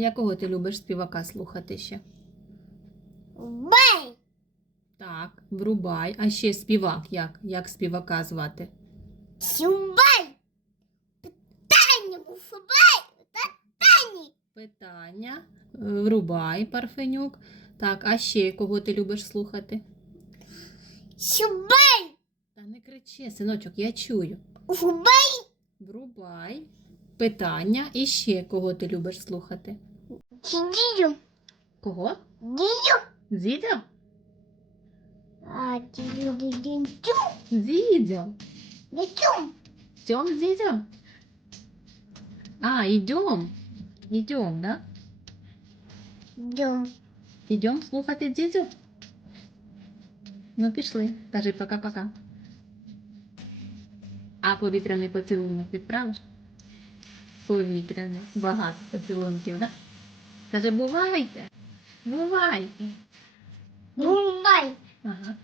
Якого ти любиш співака слухати ще? Бай! Так, врубай. А ще співак. Як? Як співака звати? Сюмбай! Питання, муфабай! Питання! Питання. Врубай, Парфенюк. Так, а ще кого ти любиш слухати? Сюмбай! Та не кричи, синочок, я чую. Уфабай! Врубай. Питання. І ще кого ти любиш слухати? Дідю! Кого? Дідю! Дідя? А дідю, дідю, Дідя. дідю! Идем, дідя? А, идем. Идем, да? Дідю! Идем слухати дідю? Ну, пішли. Кажи пока-пока. А повітряний поцілунок відправиш? Повітряний. Багато поцілунків, да? Каже, бувайте. Бувайте. Бувай! Ага.